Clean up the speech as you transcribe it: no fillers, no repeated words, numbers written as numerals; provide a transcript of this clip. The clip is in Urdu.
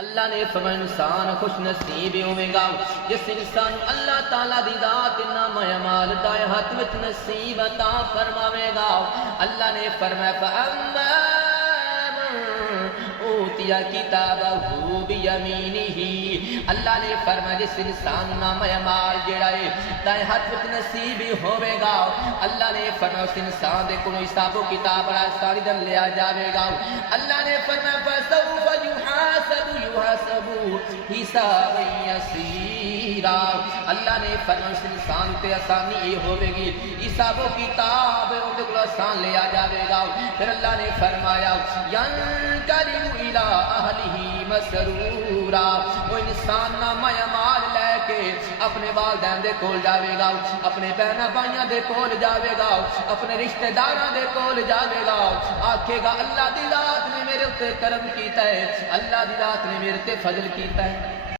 اللہ نے فرمایا انسان خوش نصیب ہوے گا جس انسان اللہ تعالی دی ذات نام اعمال دا ہاتھ وچ نصیب عطا فرماوے گا۔ اللہ نے فرمایا فاما اوتیا کتابہ بیمینہ، اللہ نے فرمایا جس انسان نام اعمال جڑا ہے دائیں ہاتھ وچ نصیب ہوے گا، اللہ نے فرمایا اس انسان دے کولوں حساب و کتاب آسانی دن لیا جاوے گا۔ اللہ نے فرمایا فسوف یحاسب حسابا یسیرا، اللہ نے فرمایا اس انسان تے آسانی یہ ہوے گی، حساب و کتاب اودے کول آسان لیا جاوے گا۔ پھر اللہ نے فرمایا ینقلب الی اہلہ مسرورا، وہ انسان نامہ اعمال لے کے اپنے والدین دے کول جاوے گا، اپنے بہناں بھائیاں دے کول جاوے گا، اپنے رشتہ داراں دے کول جاوے گا، آکھے گا اللہ دی ذات نے میرے تے کرم کیتا ہے، اللہ دی ذات نے میرے تے فضل کیتا ہے۔